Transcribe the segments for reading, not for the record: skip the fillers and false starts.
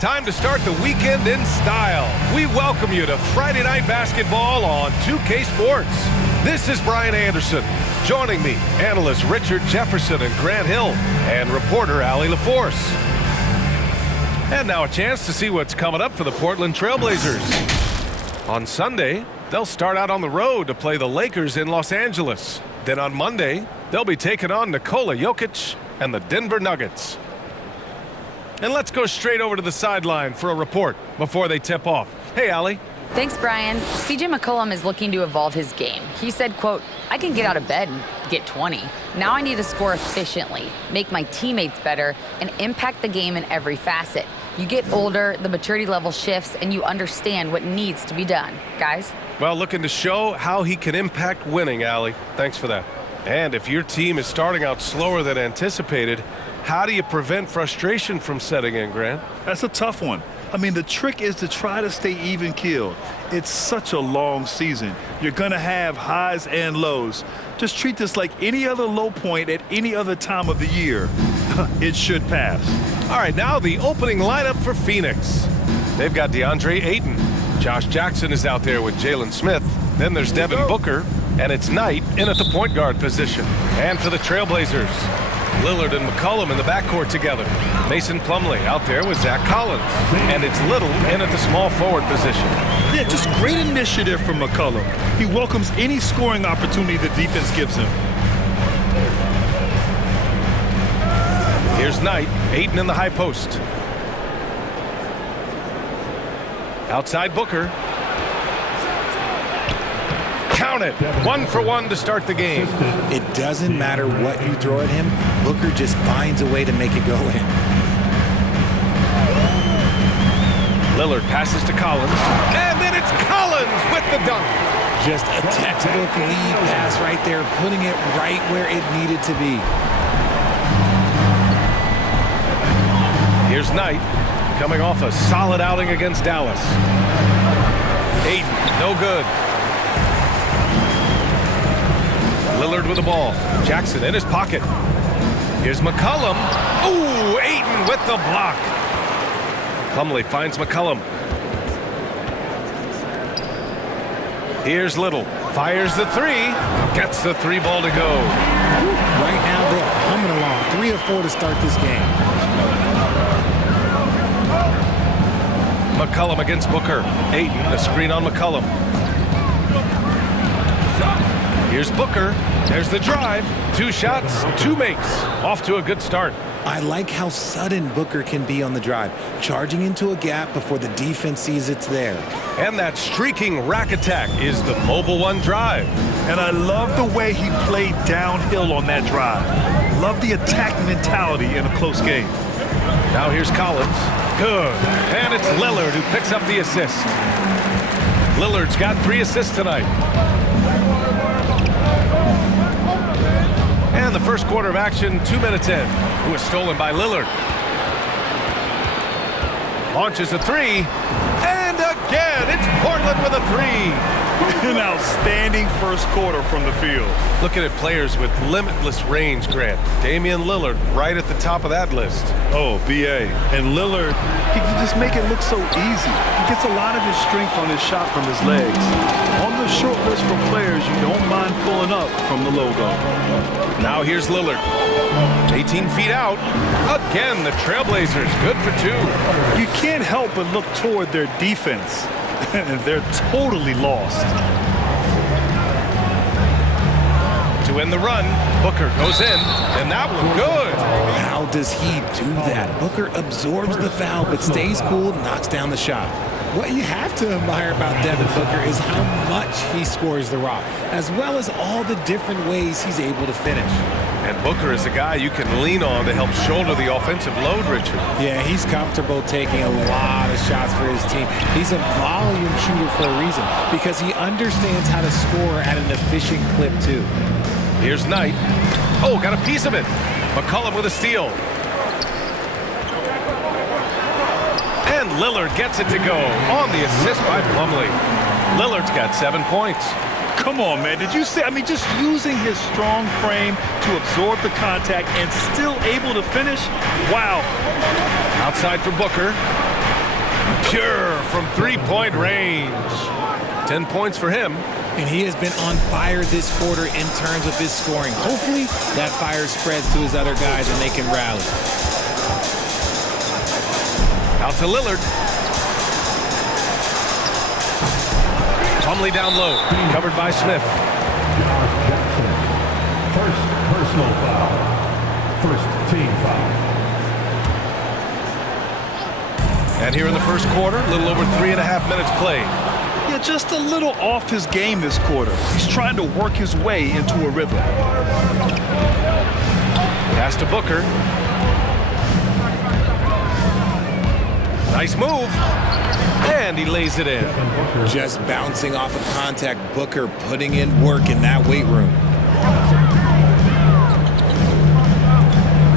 Time to start the weekend in style. We welcome you to Friday Night Basketball on 2K Sports. This is Brian Anderson. Joining me, analysts Richard Jefferson and Grant Hill, and reporter Allie LaForce. And now a chance to see what's coming up for the Portland Trailblazers. On Sunday, they'll start out on the road to play the Lakers in Los Angeles. Then on Monday, they'll be taking on Nikola Jokic and the Denver Nuggets. And let's go straight over to the sideline for a report before they tip off. Hey, Allie. Thanks, Brian. C.J. McCollum is looking to evolve his game. He said, quote, "I can get out of bed and get 20. Now I need to score efficiently, make my teammates better, and impact the game in every facet. You get older, the maturity level shifts, and you understand what needs to be done." Guys? Well, looking to show how he can impact winning, Allie. Thanks for that. And if your team is starting out slower than anticipated, how do you prevent frustration from setting in, Grant? That's a tough one. I mean, the trick is to try to stay even-keeled. It's such a long season. You're going to have highs and lows. Just treat this like any other low point at any other time of the year. It should pass. All right, now the opening lineup for Phoenix. They've got DeAndre Ayton. Josh Jackson is out there with Jalen Smith. Then there's Devin Booker, and it's Knight in at the point guard position. And for the Trailblazers, Lillard and McCollum in the backcourt together. Mason Plumlee out there with Zach Collins. And it's Little in at the small forward position. Yeah, just great initiative from McCollum. He welcomes any scoring opportunity the defense gives him. Here's Knight, Ayton in the high post. Outside Booker. Count it. 1 for 1 to start the game. It doesn't matter what you throw at him. Booker just finds a way to make it go in. Lillard passes to Collins. And then it's Collins with the dunk. Just a textbook lead pass right there, putting it right where it needed to be. Here's Knight, coming off a solid outing against Dallas. Ayton, no good. Lillard with the ball. Jackson in his pocket. Here's McCollum. Ooh, Ayton with the block. Plumlee finds McCollum. Here's Little. Fires the three. Gets the three ball to go. Right now they're humming along. 3 of 4 to start this game. McCollum against Booker. Ayton, a screen on McCollum. Here's Booker. There's the drive. 2 shots, 2 makes. Off to a good start. I like how sudden Booker can be on the drive, charging into a gap before the defense sees it's there. And that streaking rack attack is the Mobile One drive. And I love the way he played downhill on that drive. Love the attack mentality in a close game. Now here's Collins. Good. And it's Lillard who picks up the assist. Lillard's got 3 assists tonight. And the first quarter of action, 2 minutes in. Who is stolen by Lillard. Launches a 3. And again, it's Portland with a 3. An outstanding first quarter from the field. Looking at players with limitless range, Grant. Damian Lillard right at the top of that list. Oh, B.A. And Lillard, he can just make it look so easy. He gets a lot of his strength on his shot from his legs. On the short list for players you don't mind pulling up from the logo. Now here's Lillard. 18 feet out. Again, the Trailblazers good for 2. You can't help but look toward their defense. They're totally lost. To win the run, Booker goes in, and that one good. How does he do that? Booker absorbs the foul but stays cool, knocks down the shot. What you have to admire about Devin Booker is how much he scores the rock, as well as all the different ways he's able to finish. And Booker is a guy you can lean on to help shoulder the offensive load, Richard. Yeah, he's comfortable taking a lot of shots for his team. He's a volume shooter for a reason, because he understands how to score at an efficient clip, too. Here's Knight. Oh, got a piece of it. McCollum with a steal. And Lillard gets it to go on the assist by Plumlee. Lillard's got 7 points. Come on, man. Did you see? I mean, just using his strong frame to absorb the contact and still able to finish. Wow. Outside for Booker. Pure from three-point range. 10 points for him. And he has been on fire this quarter in terms of his scoring. Hopefully, that fire spreads to his other guys and they can rally. Out to Lillard. Plumlee down low. Covered by Smith. First personal foul. First team foul. And here in the first quarter, a little over 3.5 minutes played. Yeah, just a little off his game this quarter. He's trying to work his way into a rhythm. Pass to Booker. Nice move. And he lays it in. Just bouncing off of contact, Booker putting in work in that weight room.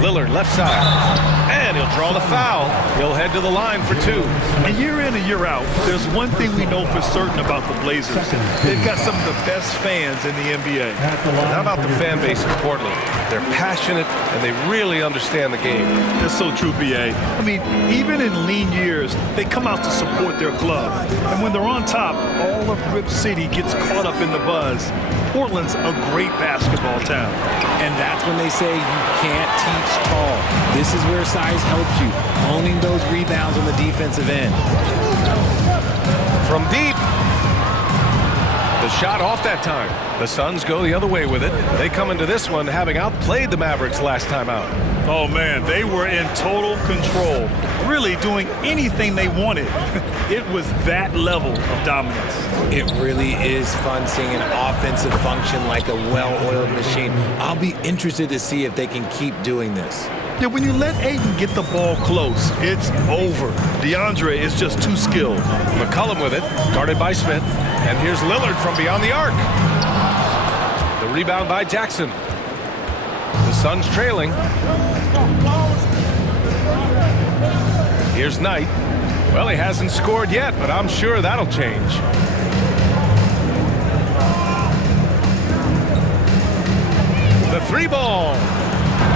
Lillard left side. And he'll draw the foul. He'll head to the line for two. And year in and year out, there's one thing we know for certain about the Blazers. They've got some of the best fans in the NBA. How about the fan base in Portland? They're passionate and they really understand the game. That's so true, B.A. I mean, even in lean years, they come out to support their club. And when they're on top, all of Rip City gets caught up in the buzz. Portland's a great basketball town. And that's when they say you can't teach tall. This is where size helps you, owning those rebounds on the defensive end. From deep. The shot off that time. The Suns go the other way with it. They come into this one having outplayed the Mavericks last time out. Oh, man, they were in total control, really doing anything they wanted. It was that level of dominance. It really is fun seeing an offensive function like a well-oiled machine. I'll be interested to see if they can keep doing this. Yeah, when you let Ayton get the ball close, it's over. DeAndre is just too skilled. McCollum with it, guarded by Smith. And here's Lillard from beyond the arc. The rebound by Jackson. The Suns trailing. Here's Knight. Well, he hasn't scored yet, but I'm sure that'll change. The three ball.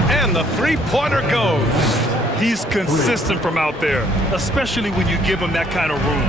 And the three-pointer goes. He's consistent from out there, especially when you give him that kind of room.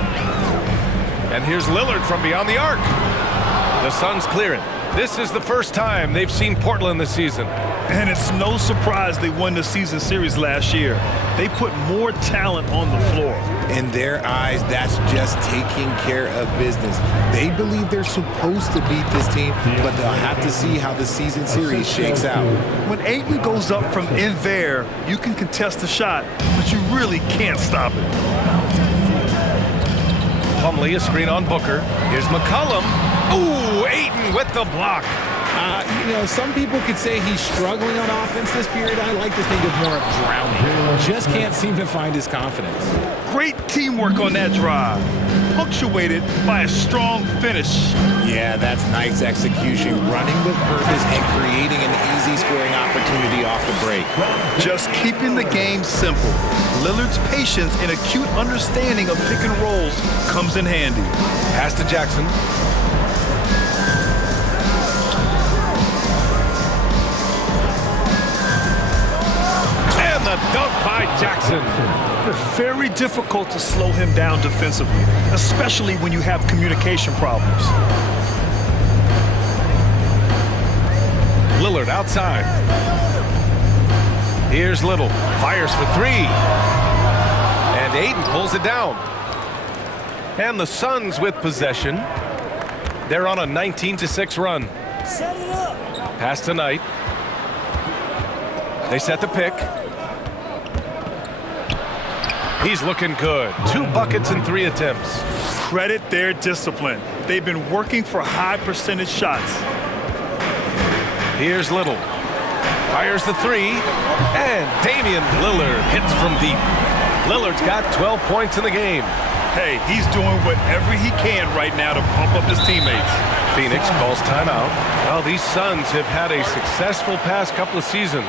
And here's Lillard from beyond the arc. The Suns clear it. This is the first time they've seen Portland this season. And it's no surprise they won the season series last year. They put more talent on the floor. In their eyes, that's just taking care of business. They believe they're supposed to beat this team, but they'll have to see how the season series shakes out. When Ayton goes up from in there, you can contest the shot, but you really can't stop it. Plumlee, a screen on Booker. Here's McCollum. Ooh, Ayton with the block. You know, some people could say he's struggling on offense this period. I like to think of more of drowning. Just can't seem to find his confidence. Great teamwork on that drive, punctuated by a strong finish. Yeah, that's Knight's execution, running with purpose and creating an easy scoring opportunity off the break. Just keeping the game simple. Lillard's patience and acute understanding of pick and rolls comes in handy. Pass to Jackson. And the dunk by Jackson. Very difficult to slow him down defensively, especially when you have communication problems. Lillard outside. Here's Little. Fires for three. And Ayton pulls it down. And the Suns with possession. They're on a 19-6 run. Set it up. Pass to Knight. They set the pick. He's looking good. 2 buckets in 3 attempts. Credit their discipline. They've been working for high percentage shots. Here's Little. Fires the 3. And Damian Lillard hits from deep. Lillard's got 12 points in the game. Hey, he's doing whatever he can right now to pump up his teammates. Phoenix calls timeout. Well, these Suns have had a successful past couple of seasons.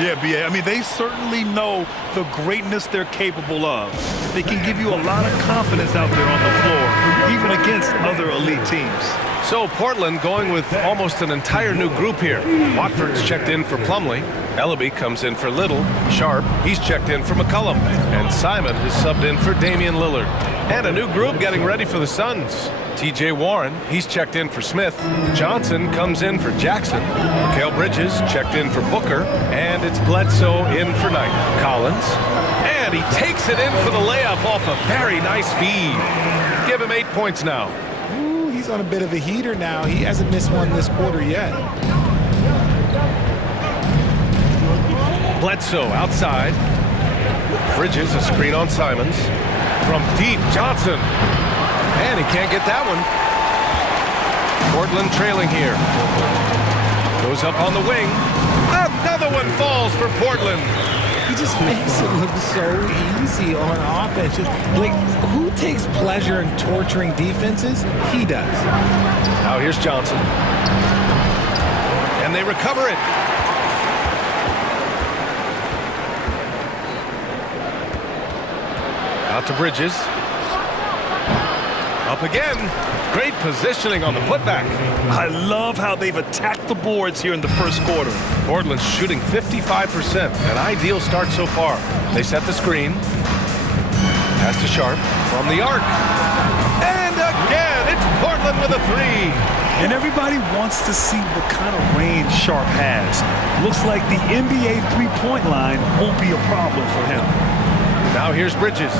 Yeah, B.A. I mean, they certainly know the greatness they're capable of. They can give you a lot of confidence out there on the floor, even against other elite teams. So Portland going with almost an entire new group here. Watford's checked in for Plumlee. Ellaby comes in for Little. Sharp, he's checked in for McCollum. And Simon has subbed in for Damian Lillard. And a new group getting ready for the Suns. T.J. Warren, he's checked in for Smith. Johnson comes in for Jackson. Mikal Bridges checked in for Booker. And it's Bledsoe in for Knight. Collins. And he takes it in for the layup off a very nice feed. Give him 8 points now. Ooh, he's on a bit of a heater now. He hasn't missed one this quarter yet. Bledsoe outside. Bridges, a screen on Simons. From deep, Johnson. And he can't get that one. Portland trailing here. Goes up on the wing. Another one falls for Portland. He just makes it look so easy on offense. Like, who takes pleasure in torturing defenses? He does. Now here's Johnson. And they recover it. Out to Bridges. Up again. Great positioning on the putback. I love how they've attacked the boards here in the first quarter. Portland's shooting 55%. An ideal start so far. They set the screen. Pass to Sharp from the arc. And again, it's Portland with a three. And everybody wants to see what kind of range Sharp has. Looks like the NBA three-point line won't be a problem for him. Now here's Bridges.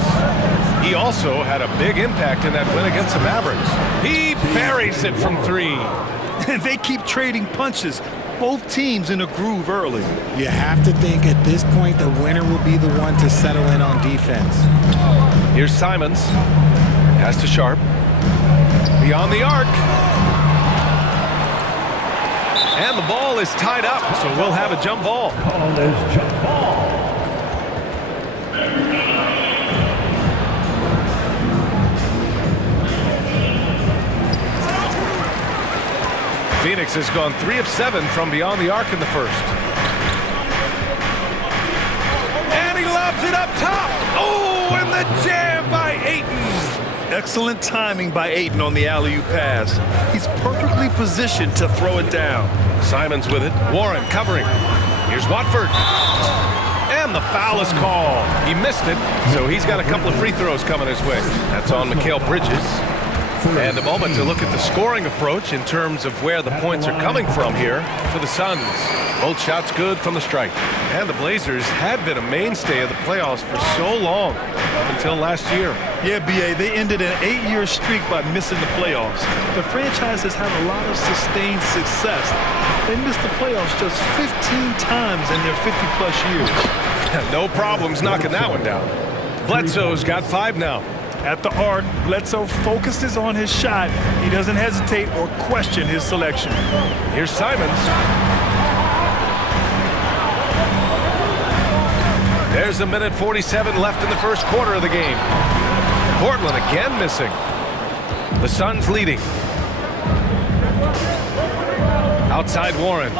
He also had a big impact in that win against the Mavericks. He buries it from three. And they keep trading punches. Both teams in a groove early. You have to think at this point the winner will be the one to settle in on defense. Here's Simons. Pass to Sharp. Beyond the arc. And the ball is tied up, so we'll have a jump ball. Called as jump ball. Phoenix has gone 3 of 7 from beyond the arc in the first. And he lobs it up top. Oh, and the jam by Ayton. Excellent timing by Ayton on the alley-oop pass. He's perfectly positioned to throw it down. Simons with it. Warren covering. Here's Watford. And the foul is called. He missed it, so he's got a couple of free throws coming his way. That's on Mikal Bridges. And a moment to look at the scoring approach in terms of where the points are coming from here for the Suns. Both shots good from the stripe. And the Blazers had been a mainstay of the playoffs for so long, up until last year. Yeah, B.A., they ended an 8-year streak by missing the playoffs. The franchise has had a lot of sustained success. They missed the playoffs just 15 times in their 50-plus years. No problems knocking that one down. Bledsoe's got 5 now. At the arc, Bledsoe focuses on his shot. He doesn't hesitate or question his selection. Here's Simons. There's a minute 47 left in the first quarter of the game. Portland again missing. The Suns leading. Outside Warren.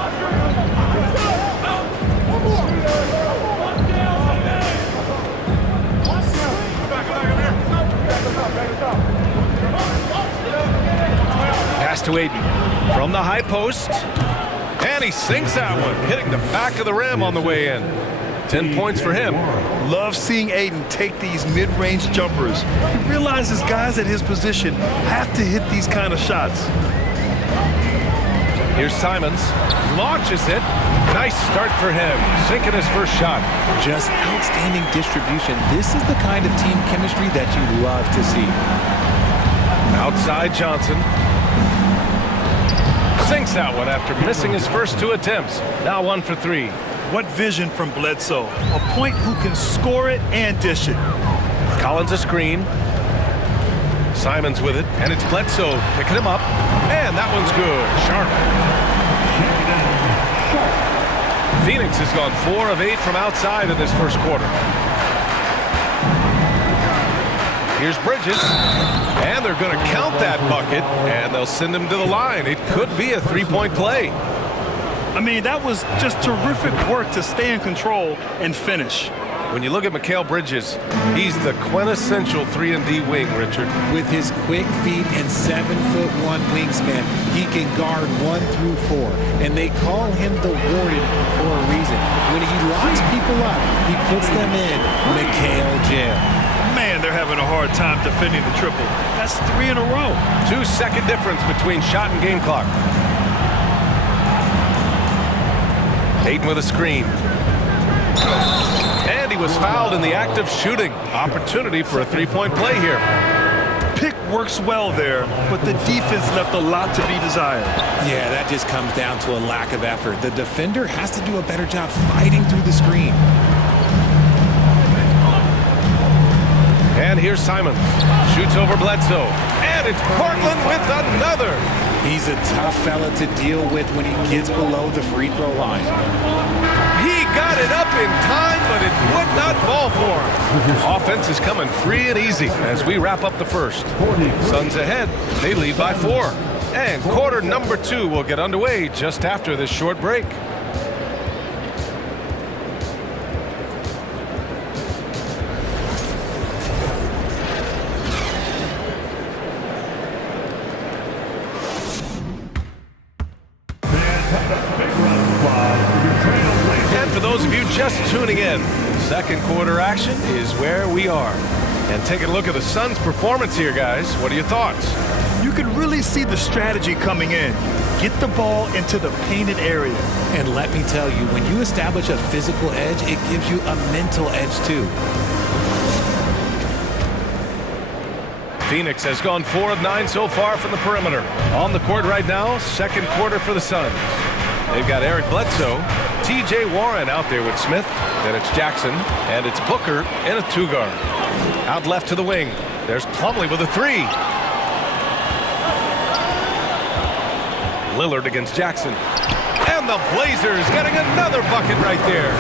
Pass to Ayton from the high post. And he sinks that one, hitting the back of the rim on the way in. 10 points for him. Love seeing Ayton take these mid-range jumpers. He realizes guys at his position have to hit these kind of shots. Here's Simons. Launches it. Nice start for him. Sinking his first shot. Just outstanding distribution. This is the kind of team chemistry that you love to see. Outside Johnson. Sinks that one after missing his first 2 attempts. Now 1 for 3. What vision from Bledsoe. A point who can score it and dish it. Collins a screen. Simons with it. And it's Bledsoe picking him up. And that one's good. Sharp. Phoenix has gone 4 of 8 from outside in this first quarter. Here's Bridges. And they're going to count that bucket. And they'll send him to the line. It could be a 3-point play. I mean, that was just terrific work to stay in control and finish. When you look at Mikal Bridges, he's the quintessential 3-and-D wing, Richard. With his quick feet and 7'1" wingspan, he can guard 1 through 4. And they call him the Warden for a reason. When he locks people up, he puts them in Mikal jail. Man, they're having a hard time defending the triple. That's 3 in a row. 2-second difference between shot and game clock. Hayden with a screen. And he was fouled in the act of shooting. Opportunity for a 3-point play here. Pick works well there, but the defense left a lot to be desired. Yeah, that just comes down to a lack of effort. The defender has to do a better job fighting through the screen. And here's Simons. Shoots over Bledsoe. And it's Portland with another. He's a tough fella to deal with when he gets below the free throw line. He got it up in time, but it would not fall for him. Offense is coming free and easy as we wrap up the first. Suns ahead. They lead by 4. And quarter number 2 will get underway just after this short break. Just tuning in, second quarter action is where we are. And taking a look at the Suns' performance here, guys. What are your thoughts? You can really see the strategy coming in. Get the ball into the painted area. And let me tell you, when you establish a physical edge, it gives you a mental edge too. Phoenix has gone 4 of 9 so far from the perimeter. On the court right now, second quarter for the Suns. They've got Eric Bledsoe, T.J. Warren out there with Smith. Then it's Jackson, and it's Booker in a 2-guard. Out left to the wing. There's Plumlee with a 3. Lillard against Jackson. And the Blazers getting another bucket right there.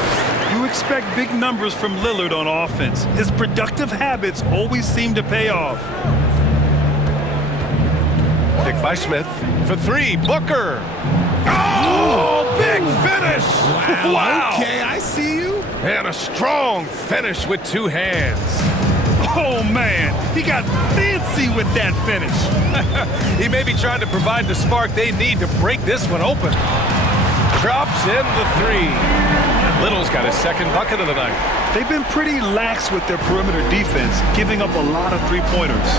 You expect big numbers from Lillard on offense. His productive habits always seem to pay off. Pick by Smith for 3. Booker. Oh, big finish. Wow. Okay, I see you. And a strong finish with 2 hands. Oh, man. He got fancy with that finish. He may be trying to provide the spark they need to break this one open. Drops in the 3. Little's got his second bucket of the night. They've been pretty lax with their perimeter defense, giving up a lot of 3-pointers.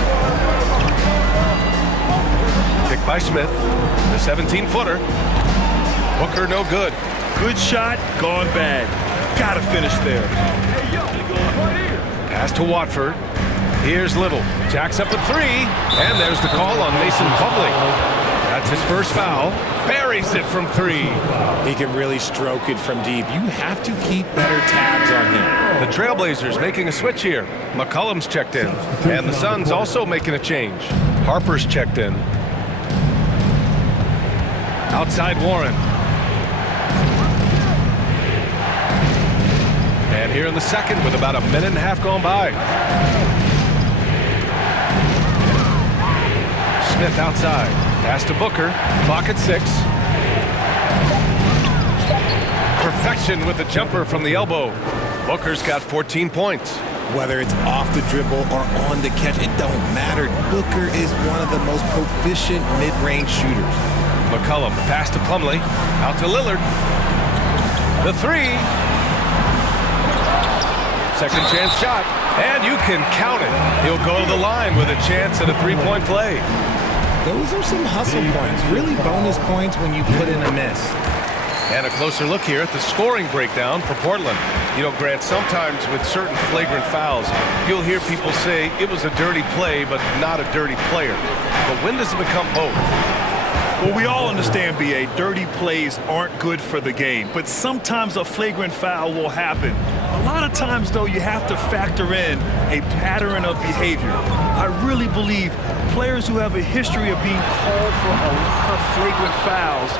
Pick by Smith, the 17-footer. Booker no good. Good shot, gone bad. Gotta finish there. Pass to Watford. Here's Little. Jacks up at 3. And there's the call on Mason Plumlee. That's his first foul. Buries it from 3. He can really stroke it from deep. You have to keep better tabs on him. The Trailblazers making a switch here. McCollum's checked in. And the Suns also making a change. Harper's checked in. Outside Warren. And here in the second with about a minute and a half gone by. Smith outside. Pass to Booker. Clock at 6. Perfection with the jumper from the elbow. Booker's got 14 points. Whether it's off the dribble or on the catch, it don't matter. Booker is one of the most proficient mid-range shooters. McCollum, pass to Plumlee, out to Lillard. The 3. Second chance shot, and you can count it. He'll go to the line with a chance at a 3-point play. Those are some hustle points, really bonus points when you put in a miss. And a closer look here at the scoring breakdown for Portland. You know, Grant, sometimes with certain flagrant fouls, you'll hear people say it was a dirty play, but not a dirty player. But when does it become both? Well, we all understand, B.A., dirty plays aren't good for the game, but sometimes a flagrant foul will happen. A lot of times, though, you have to factor in a pattern of behavior. I really believe players who have a history of being called for a lot of flagrant fouls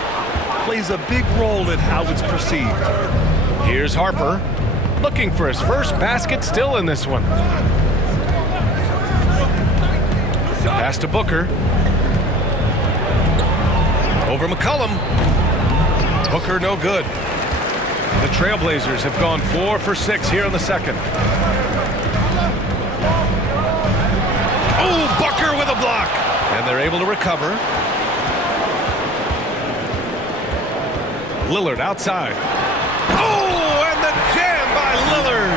plays a big role in how it's perceived. Here's Harper, looking for his first basket still in this one. Pass to Booker. Over McCollum. Booker no good. The Trailblazers have gone 4 for 6 here in the second. Oh, Booker with a block. And they're able to recover. Lillard outside. Oh, and the jam by Lillard.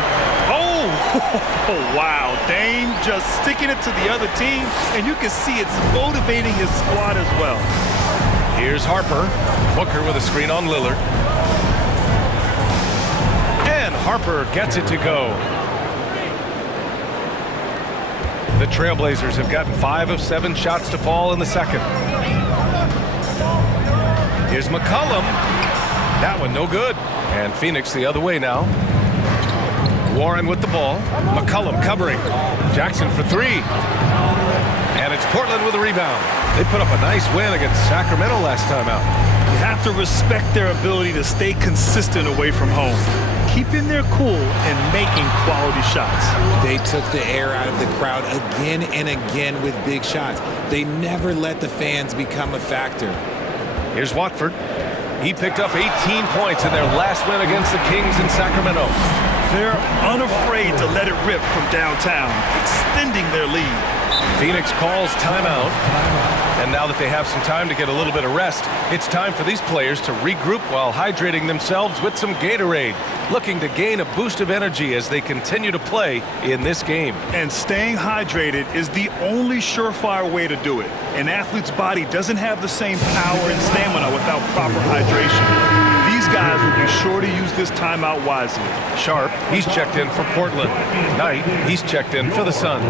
Oh, wow. Dame just sticking it to the other team, and you can see it's motivating his squad as well. Here's Harper. Booker with a screen on Lillard. And Harper gets it to go. The Trailblazers have gotten 5 of 7 shots to fall in the second. Here's McCollum. That one no good. And Phoenix the other way now. Warren with the ball. McCollum covering. Jackson for 3. And it's Portland with a rebound. They put up a nice win against Sacramento last time out. You have to respect their ability to stay consistent away from home, keeping their cool and making quality shots. They took the air out of the crowd again and again with big shots. They never let the fans become a factor. Here's Watford. He picked up 18 points in their last win against the Kings in Sacramento. They're unafraid to let it rip from downtown, extending their lead. Phoenix calls timeout. And now that they have some time to get a little bit of rest, it's time for these players to regroup while hydrating themselves with some Gatorade, looking to gain a boost of energy as they continue to play in this game. And staying hydrated is the only surefire way to do it. An athlete's body doesn't have the same power and stamina without proper hydration. These guys will be sure to use this timeout wisely. Sharp, he's checked in for Portland. Knight, he's checked in for the Suns.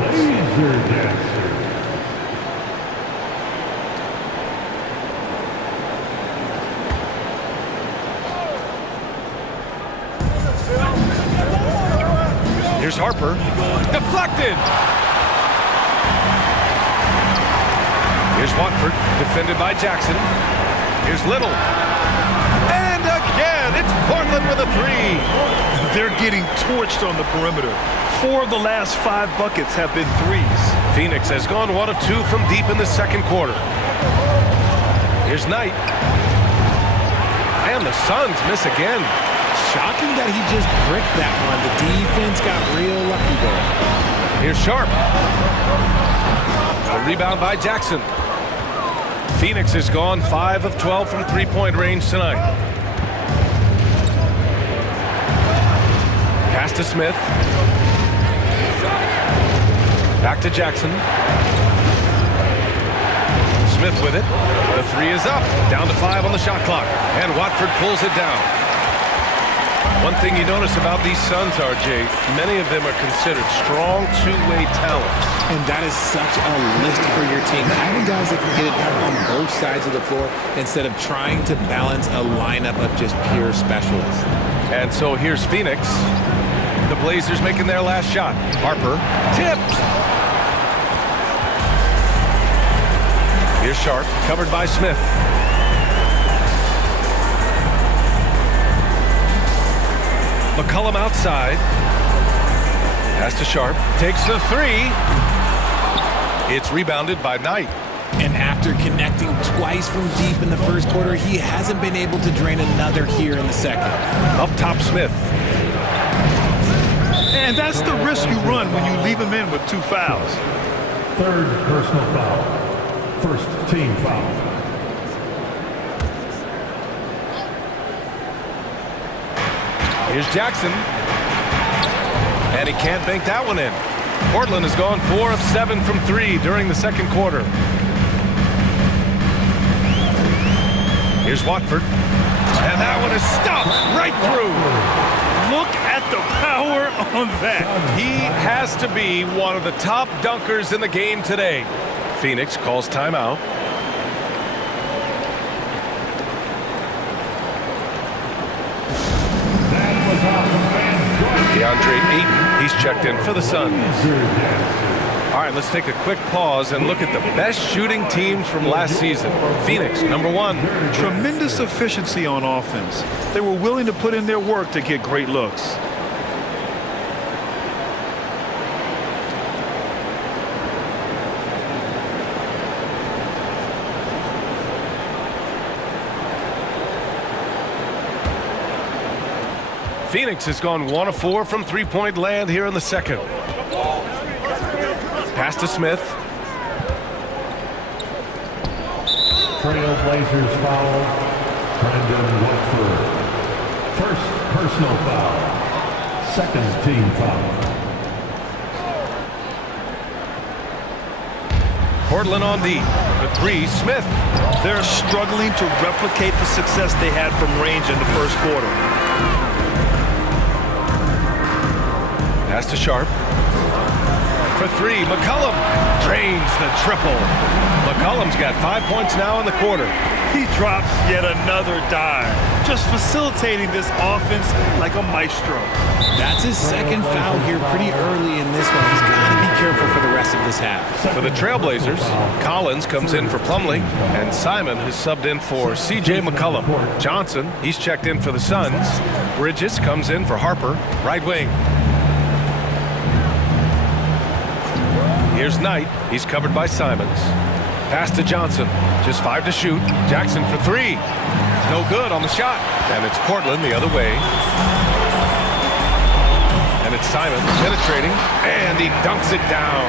Here's Harper. Deflected. Here's Watford, defended by Jackson. Here's Little. And again, it's Portland with a 3. They're getting torched on the perimeter. 4 of the last 5 buckets have been threes. Phoenix has gone 1 of 2 from deep in the second quarter. Here's Knight. And the Suns miss again. Shocking that he just bricked that one. The defense got real lucky there. Here's Sharp. A rebound by Jackson. Phoenix has gone 5 of 12 from three-point range tonight. Pass to Smith. Back to Jackson. Smith with it. The 3 is up. Down to 5 on the shot clock. And Watford pulls it down. One thing you notice about these Suns, RJ, many of them are considered strong two-way talents. And that is such a lift for your team. Having guys that can get it done on both sides of the floor instead of trying to balance a lineup of just pure specialists. And so here's Phoenix. The Blazers making their last shot. Harper tipped. Here's Sharp, covered by Smith. McCollum outside. Pass to Sharp. Takes the 3. It's rebounded by Knight. And after connecting twice from deep in the first quarter, he hasn't been able to drain another here in the second. Up top, Smith. And that's the risk you run when you leave him in with 2 fouls. 3rd personal foul. 1st team foul. Here's Jackson. And he can't bank that one in. Portland has gone 4 of 7 from 3 during the second quarter. Here's Watford. And that one is stuffed right through. Look at the power on that. He has to be one of the top dunkers in the game today. Phoenix calls timeout. DeAndre Ayton, he's checked in for the Suns. All right, let's take a quick pause and look at the best shooting teams from last season. Phoenix, number 1. Tremendous efficiency on offense. They were willing to put in their work to get great looks. Phoenix has gone 1 of 4 from three-point land here in the second. Pass to Smith. Trailblazers foul. Brandon Woodford. First personal foul. Second team foul. Portland on D. For 3, Smith. They're struggling to replicate the success they had from range in the first quarter. Pass to Sharp. For 3, McCollum drains the triple. McCollum's got 5 points now in the quarter. He drops yet another dive, just facilitating this offense like a maestro. That's his second foul here pretty early in this one. He's got to be careful for the rest of this half. For the Trailblazers, Collins comes in for Plumlee, and Simon has subbed in for C.J. McCollum. Johnson, he's checked in for the Suns. Bridges comes in for Harper, right wing. Here's Knight. He's covered by Simons. Pass to Johnson. Just 5 to shoot. Jackson for 3. No good on the shot. And it's Portland the other way. And it's Simons penetrating. And he dunks it down.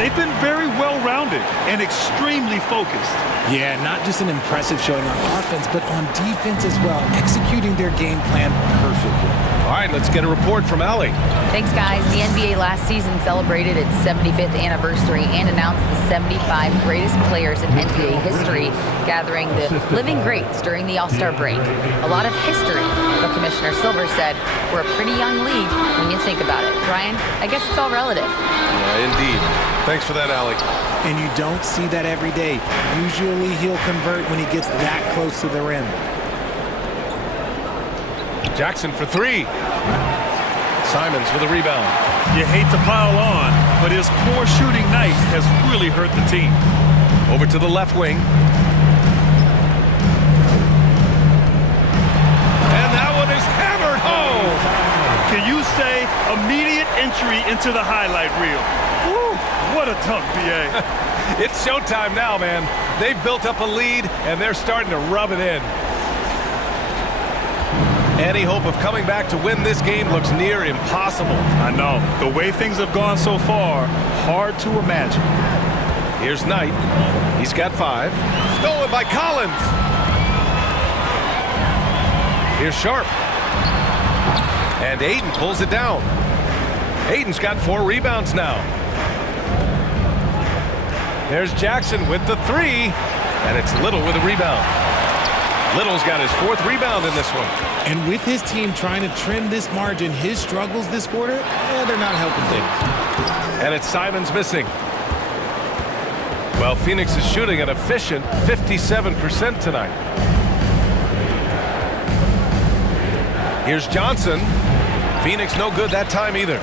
They've been very well-rounded and extremely focused. Yeah, not just an impressive showing on offense, but on defense as well, executing their game plan perfectly. All right, let's get a report from Allie. Thanks, guys. The NBA last season celebrated its 75th anniversary and announced the 75 greatest players in NBA history, gathering the living greats during the All-Star break. A lot of history, but Commissioner Silver said, we're a pretty young league when you think about it. Brian, I guess it's all relative. Yeah, indeed. Thanks for that, Allie. And you don't see that every day. Usually he'll convert when he gets that close to the rim. Jackson for 3. Simons with a rebound. You hate to pile on, but his poor shooting night has really hurt the team. Over to the left wing. And that one is hammered home. Can you say immediate entry into the highlight reel? Woo, what a dunk, B.A. It's showtime now, man. They've built up a lead, and they're starting to rub it in. Any hope of coming back to win this game looks near impossible. I know. The way things have gone so far, hard to imagine. Here's Knight. He's got 5. Stolen by Collins. Here's Sharp. And Ayton pulls it down. Ayton's got 4 rebounds now. There's Jackson with the 3. And it's Little with a rebound. Little's got his 4th rebound in this one. And with his team trying to trim this margin, his struggles this quarter, they're not helping things. And it's Simons missing. Well, Phoenix is shooting an efficient 57% tonight. Here's Johnson. Phoenix no good that time either.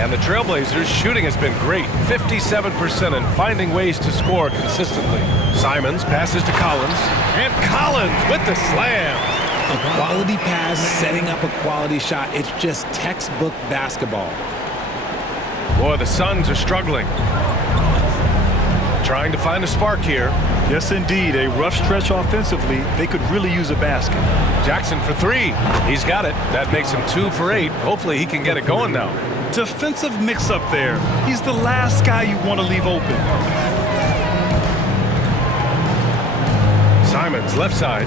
And the Trailblazers' shooting has been great, 57% and finding ways to score consistently. Simons passes to Collins, and Collins with the slam. A quality pass, setting up a quality shot. It's just textbook basketball. Boy, the Suns are struggling. Trying to find a spark here. Yes, indeed. A rough stretch offensively. They could really use a basket. Jackson for 3. He's got it. That makes him 2 for 8. Hopefully he can get it going now. Defensive mix-up there. He's the last guy you want to leave open. Simons, left side.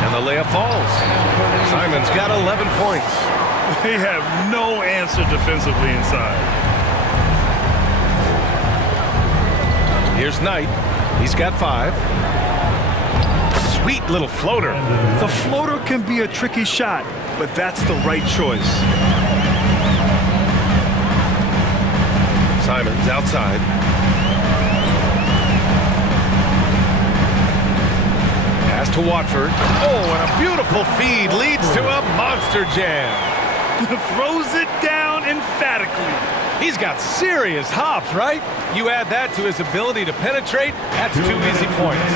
And the layup falls. Simons got 11 points. They have no answer defensively inside. Here's Knight. He's got 5. Sweet little floater. The floater can be a tricky shot, but that's the right choice. Simons outside. Pass to Watford. Oh, and a beautiful feed leads to a monster jam. Throws it down emphatically. He's got serious hops, right? You add that to his ability to penetrate, that's 2 easy points.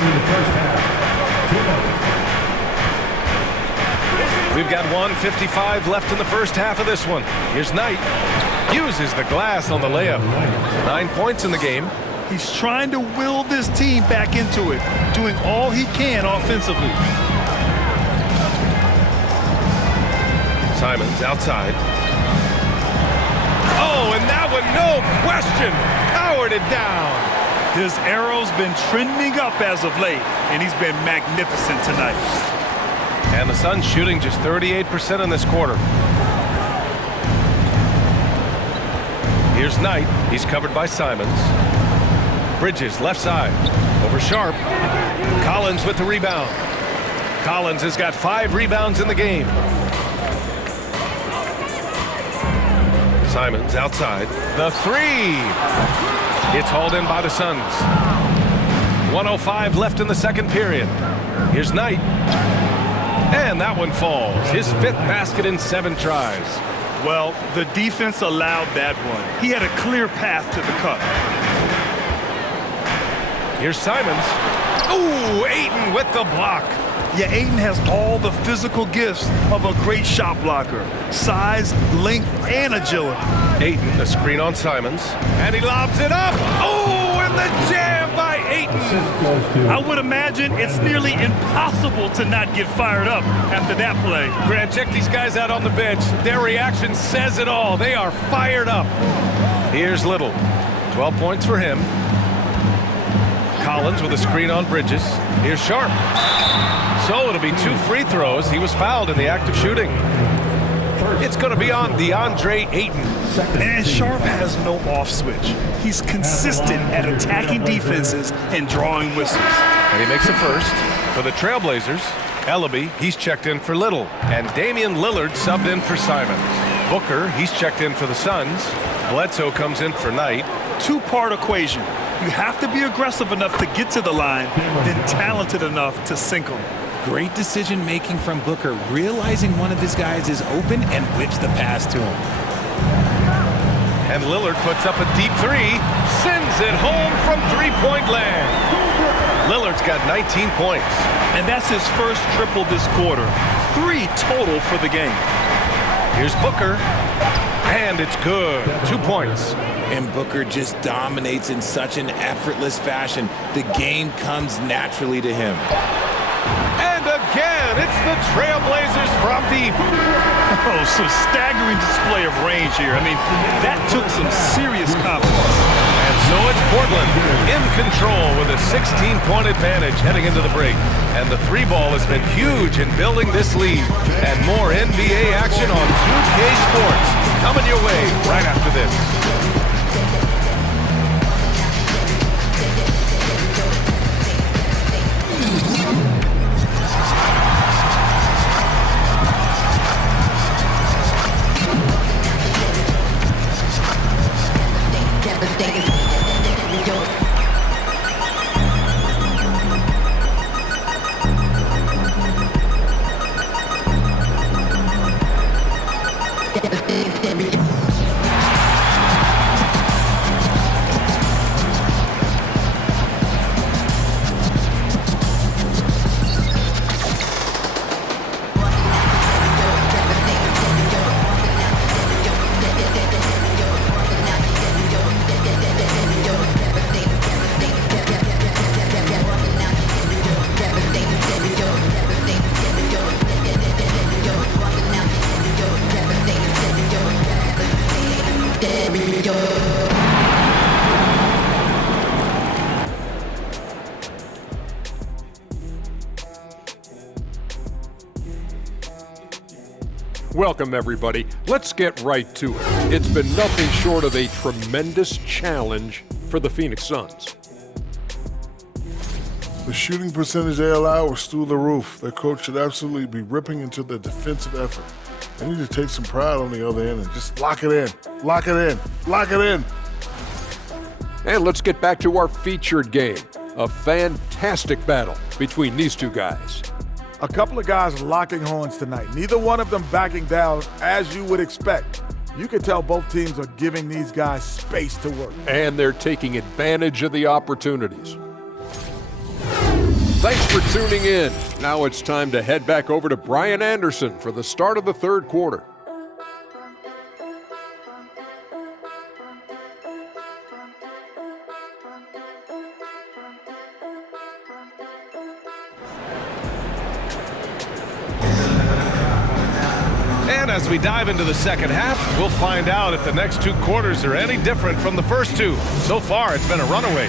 We've got 1:55 left in the first half of this one. Here's Knight. Uses the glass on the layup. 9 points in the game. He's trying to will this team back into it, doing all he can offensively. Simons outside. Oh, and that one, no question, powered it down. His arrow's been trending up as of late, and he's been magnificent tonight. And the Suns shooting just 38% in this quarter. Here's Knight. He's covered by Simons. Bridges left side over Sharp. Collins with the rebound. Collins has got 5 rebounds in the game. Simons outside. The three. It's hauled in by the Suns. 1:05 left in the second period. Here's Knight. And that one falls. His 5th basket in 7 tries. Well, the defense allowed that one. He had a clear path to the cup. Here's Simons. Ooh, Ayton with the block. Yeah, Ayton has all the physical gifts of a great shot blocker. Size, length, and agility. Ayton, a screen on Simons. And he lobs it up. Oh, and the jam by Ayton. I would imagine it's nearly impossible to not get fired up after that play. Grant, check these guys out on the bench. Their reaction says it all. They are fired up. Here's Little. 12 points for him. Collins with a screen on Bridges. Here's Sharp. So it'll be 2 free throws. He was fouled in the act of shooting. It's going to be on DeAndre Ayton. And Sharp has no off switch. He's consistent at attacking defenses and drawing whistles. And he makes a first. For the Trailblazers, Ellaby, he's checked in for Little. And Damian Lillard subbed in for Simons. Booker, he's checked in for the Suns. Bledsoe comes in for Knight. 2-part equation. You have to be aggressive enough to get to the line, then talented enough to sink them. Great decision-making from Booker, realizing one of his guys is open and whips the pass to him. And Lillard puts up a deep 3, sends it home from 3-point land. Lillard's got 19 points. And that's his first triple this quarter. 3 total for the game. Here's Booker. And it's good. 2 points. And Booker just dominates in such an effortless fashion. The game comes naturally to him. And again, it's the Trailblazers from deep. Oh, some staggering display of range here. I mean, that took some serious confidence. And so it's Portland in control with a 16-point advantage heading into the break. And the 3-ball has been huge in building this lead. And more NBA action on 2K Sports coming your way right after this. Welcome, everybody. Let's get right to it. It's been nothing short of a tremendous challenge for the Phoenix Suns. The shooting percentage they allow was through the roof. Their coach should absolutely be ripping into their defensive effort. They need to take some pride on the other end and just lock it in, lock it in, lock it in. And let's get back to our featured game. A fantastic battle between these two guys. A couple of guys locking horns tonight. Neither one of them backing down as you would expect. You can tell both teams are giving these guys space to work. And they're taking advantage of the opportunities. Thanks for tuning in. Now it's time to head back over to Brian Anderson for the start of the third quarter. And as we dive into the second half, we'll find out if the next 2 quarters are any different from the first 2. So far, it's been a runaway.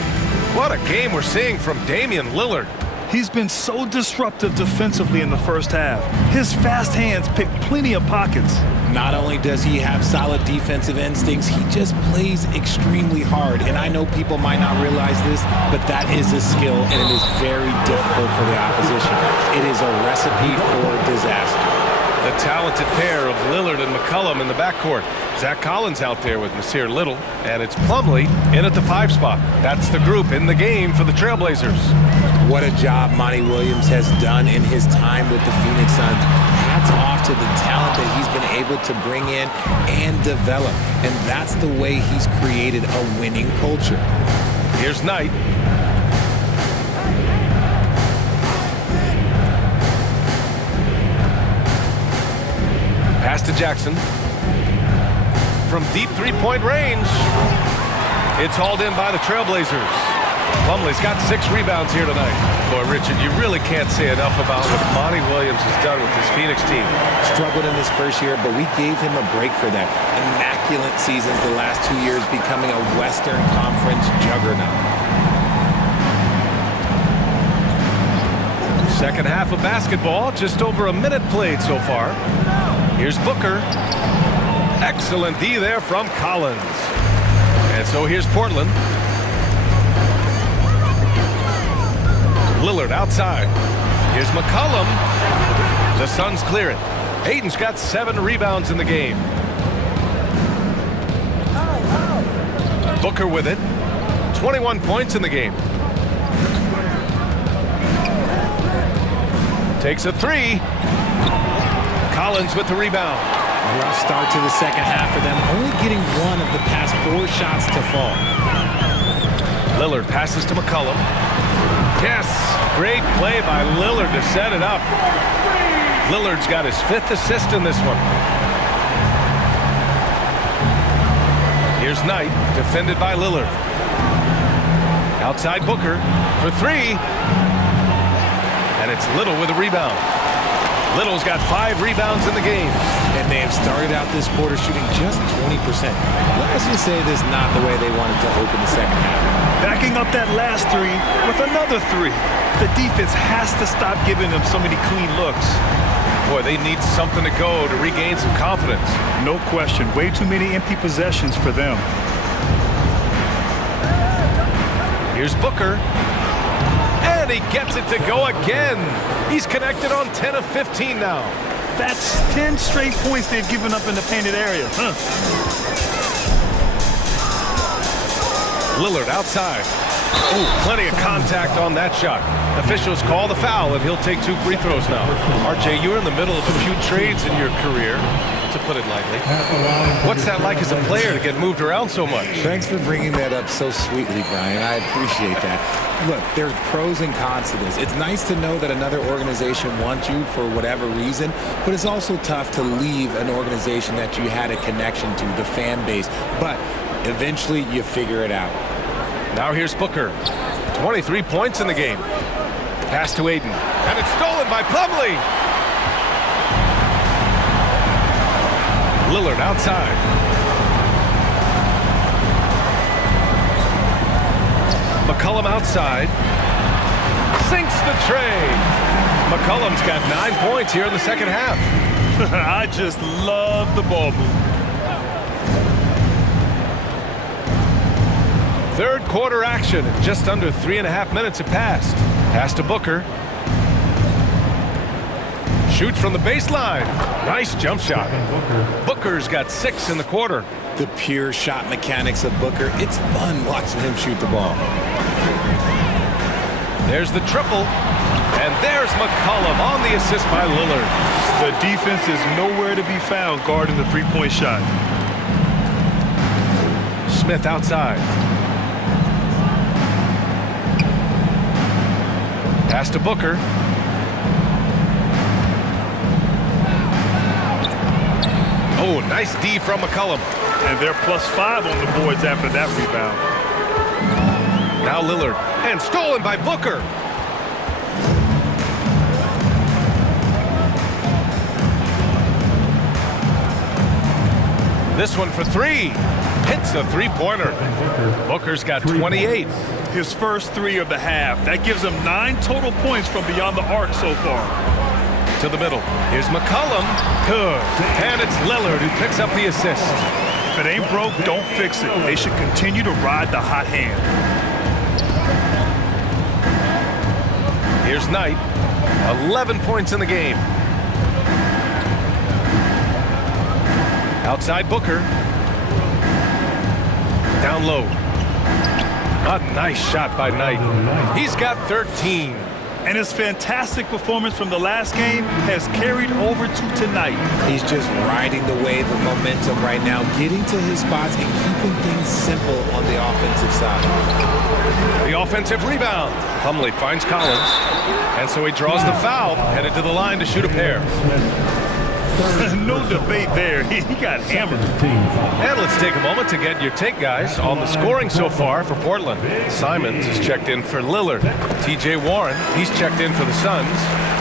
What a game we're seeing from Damian Lillard. He's been so disruptive defensively in the first half. His fast hands pick plenty of pockets. Not only does he have solid defensive instincts, he just plays extremely hard. And I know people might not realize this, but that is a skill, and it is very difficult for the opposition. It is a recipe for disaster. The talented pair of Lillard and McCollum in the backcourt. Zach Collins out there with Nasir Little, and it's Plumlee in at the 5 spot. That's the group in the game for the Trailblazers. What a job Monty Williams has done in his time with the Phoenix Suns. Hats off to the talent that he's been able to bring in and develop. And that's the way he's created a winning culture. Here's Knight. Pass to Jackson. From deep 3-point range. It's hauled in by the Trailblazers. Plumlee's got 6 rebounds here tonight. Boy, Richard, you really can't say enough about what Monty Williams has done with this Phoenix team. Struggled in his first year, but we gave him a break for that. Immaculate seasons the last 2 years, becoming a Western Conference juggernaut. Second half of basketball, just over a minute played so far. Here's Booker. Excellent D there from Collins. And so here's Portland. Lillard outside. Here's McCollum. The Suns clear it. Hayden's got 7 rebounds in the game. Booker with it. 21 points in the game. Takes a 3. Collins with the rebound. Rough start to the second half for them, only getting 1 of the past 4 shots to fall. Lillard passes to McCollum. Yes, great play by Lillard to set it up. Lillard's got his 5th assist in this one. Here's Knight, defended by Lillard. Outside Booker for 3. And it's Little with a rebound. Little's got 5 rebounds in the game. And they have started out this quarter shooting just 20%. Let's just say this is not the way they wanted to open the second half. Backing up that last 3 with another 3. The defense has to stop giving them so many clean looks. Boy, they need something to go to regain some confidence. No question. Way too many empty possessions for them. Here's Booker. And he gets it to go again. He's connected on 10 of 15 now. That's 10 straight points they've given up in the painted area. Lillard outside. Ooh, plenty of contact on that shot. Officials call the foul, and he'll take 2 free throws now. RJ, you're in the middle of a few trades in your career, to put it lightly. What's that like as a player to get moved around so much? Thanks for bringing that up so sweetly, Brian. I appreciate that. Look, there's pros and cons to this. It's nice to know that another organization wants you for whatever reason, but it's also tough to leave an organization that you had a connection to, the fan base. But eventually you figure it out. Now here's Booker. 23 points in the game. Pass to Aiden. And it's stolen by Plumlee. Lillard outside. McCollum outside. Sinks the tray. McCollum's got 9 points here in the second half. I just love the ball move. Third quarter action. Just under 3.5 minutes have passed. Pass to Booker. Shoots from the baseline. Nice jump shot. Booker's got 6 in the quarter. The pure shot mechanics of Booker. It's fun watching him shoot the ball. There's the triple. And there's McCollum on the assist by Lillard. The defense is nowhere to be found guarding the 3-point shot. Smith outside. Pass to Booker. Oh, nice D from McCollum. And they're +5 on the boards after that rebound. Now Lillard. And stolen by Booker. This one for three. Hits the three-pointer. Booker's got 28. His first three of the half. That gives him 9 total points from beyond the arc so far. To the middle. Here's McCollum. Good. And it's Lillard who picks up the assist. If it ain't broke, don't fix it. They should continue to ride the hot hand. Here's Knight. 11 points in the game. Outside Booker. Down low. A nice shot by Knight. He's got 13. And his fantastic performance from the last game has carried over to tonight. He's just riding the wave of momentum right now, getting to his spots and keeping things simple on the offensive side. The offensive rebound. Plumlee finds Collins. And so he draws the foul, headed to the line to shoot a pair. No debate there. He got hammered. And let's take a moment to get your take, guys, on the scoring so far for Portland. Simons is checked in for Lillard. T.J. Warren, he's checked in for the Suns.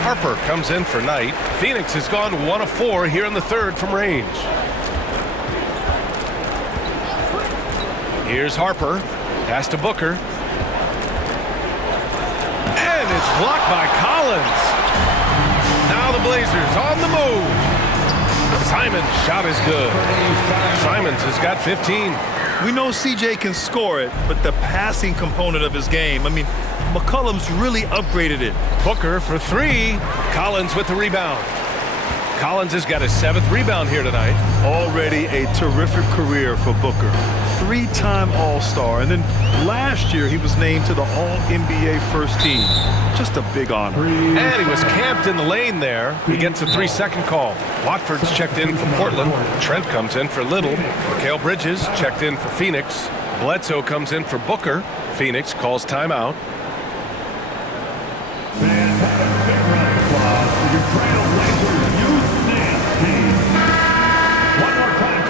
Harper comes in for Knight. Phoenix has gone 1 of 4 here in the third from range. Here's Harper. Pass to Booker. And it's blocked by Collins. Now the Blazers on the move. Simons' shot is good. Simons has got 15. We know CJ can score it, but the passing component of his game, I mean, McCollum's really upgraded it. Booker for three. Collins with the rebound. Collins has got his 7th rebound here tonight. Already a terrific career for Booker. 3-time All-Star, and then last year he was named to the All-NBA first team. Just a big honor. And he was camped in the lane there. He gets a 3-second call. Watford's checked in for Portland. Trent comes in for Little. Mikal Bridges checked in for Phoenix. Bledsoe comes in for Booker. Phoenix calls timeout.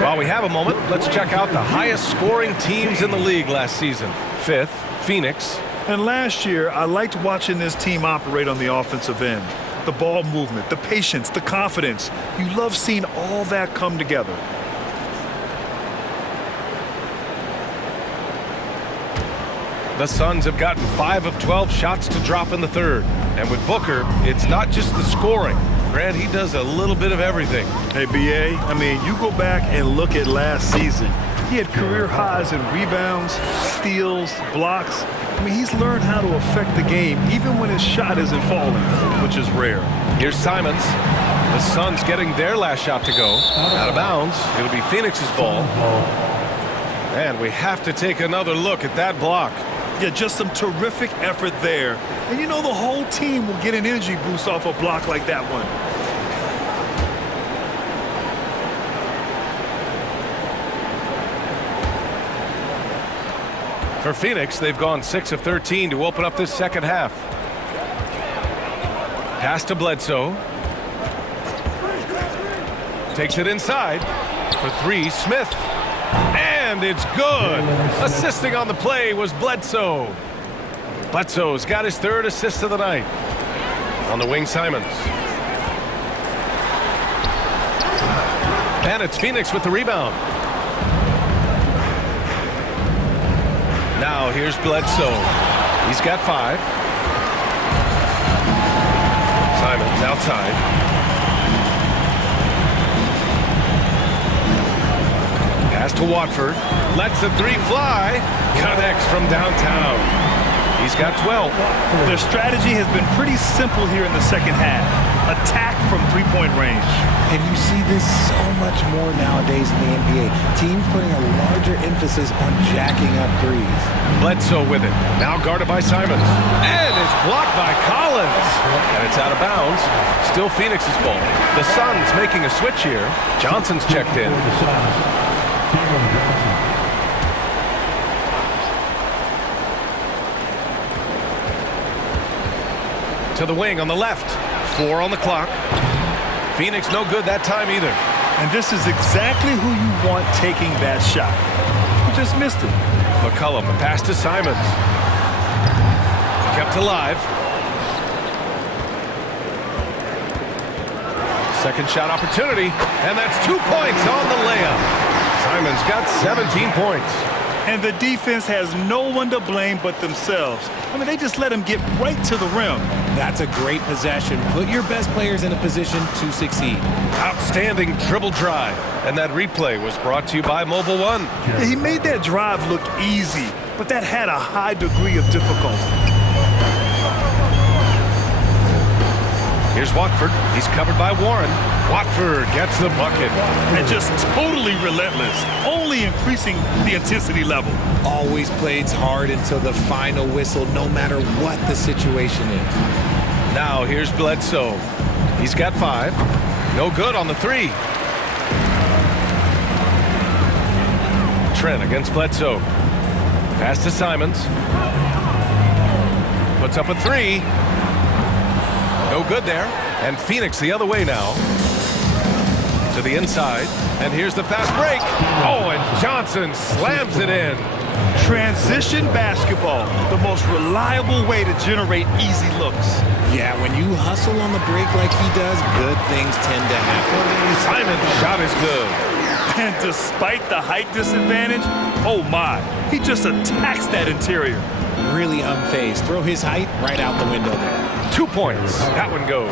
While we have a moment, let's check out the highest scoring teams in the league last season. 5th, Phoenix. And last year, I liked watching this team operate on the offensive end. The ball movement, the patience, the confidence. You love seeing all that come together. The Suns have gotten 5 of 12 shots to drop in the third. And with Booker, it's not just the scoring. Grant, he does a little bit of everything. Hey, B.A., I mean, you go back and look at last season. He had career highs in rebounds, steals, blocks. I mean, he's learned how to affect the game even when his shot isn't falling, which is rare. Here's Simons. The Suns getting their last shot to go. Out of bounds. It'll be Phoenix's ball. And we have to take another look at that block. Yeah, just some terrific effort there. And you know the whole team will get an energy boost off a block like that one. For Phoenix, they've gone 6 of 13 to open up this second half. Pass to Bledsoe. Takes it inside. For 3, Smith. And it's good. Assisting on the play was Bledsoe. Bledsoe's got his 3rd assist of the night. On the wing, Simons. And it's Phoenix with the rebound. Now here's Bledsoe. He's got 5. Simons outside. Pass to Watford. Lets the 3 fly. Connects from downtown. He's got 12. Their strategy has been pretty simple here in the second half. Attack from 3-point range. And you see this so much more nowadays in the NBA. Teams putting a larger emphasis on jacking up threes. Bledsoe with it. Now guarded by Simons. And it's blocked by Collins. And it's out of bounds. Still Phoenix's ball. The Suns making a switch here. Johnson's checked in. To the wing on the left. 4 on the clock. Phoenix no good that time either. And this is exactly who you want taking that shot. You just missed it. McCollum, the pass to Simons. Kept alive. Second shot opportunity. And that's 2 points on the layup. Simons got 17 points. And the defense has no one to blame but themselves. I mean, they just let him get right to the rim. That's a great possession. Put your best players in a position to succeed. Outstanding dribble drive. And that replay was brought to you by Mobile One. Yeah, he made that drive look easy, but that had a high degree of difficulty. Here's Watford. He's covered by Warren. Watford gets the bucket. And just totally relentless, only increasing the intensity level. Always plays hard until the final whistle, no matter what the situation is. Now here's Bledsoe. He's got 5. No good on the 3. Trent against Bledsoe. Pass to Simons. Puts up a 3. No good there. And Phoenix the other way now. To the inside. And here's the fast break. Oh, and Johnson slams it in. Transition basketball, the most reliable way to generate easy looks. Yeah, when you hustle on the break like he does, good things tend to happen. Simon's shot is good. And despite the height disadvantage, oh my, he just attacks that interior. Really unfazed. Throw his height right out the window there. 2 points. That one goes.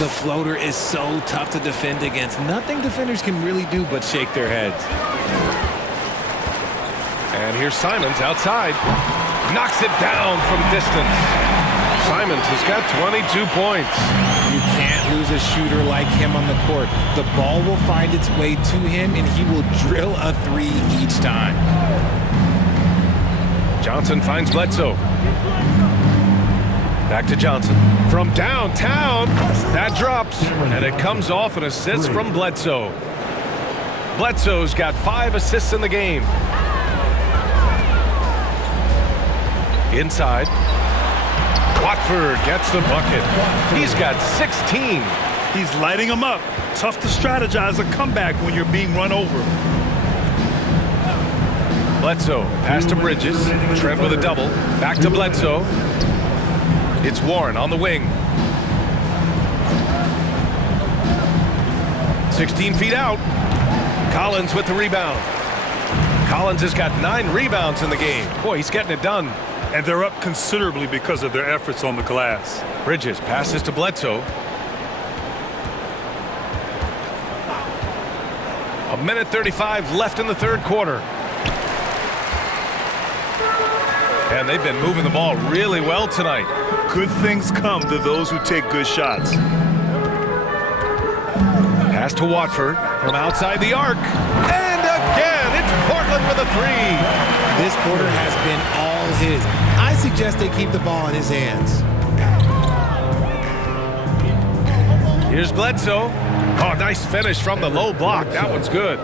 The floater is so tough to defend against. Nothing defenders can really do but shake their heads. And here's Simons outside. Knocks it down from distance. Simons has got 22 points. You can't lose a shooter like him on the court. The ball will find its way to him, and he will drill a 3 each time. Johnson finds Bledsoe. Back to Johnson. From downtown, that drops, and it comes off an assist from Bledsoe. Bledsoe's got 5 assists in the game. Inside. Watford gets the bucket. He's got 16. He's lighting them up. Tough to strategize a comeback when you're being run over. Bledsoe, pass to Bridges. Trent with a double. Back to Bledsoe. It's Warren on the wing. 16 feet out. Collins with the rebound. Collins has got 9 rebounds in the game. Boy, he's getting it done. And they're up considerably because of their efforts on the glass. Bridges passes to Bledsoe. 1:35 left in the third quarter. And they've been moving the ball really well tonight. Good things come to those who take good shots. Pass to Watford from outside the arc. And again, it's Portland with a 3. This quarter has been all his. I suggest they keep the ball in his hands. Here's Bledsoe. Oh, nice finish from the low block. That one's good.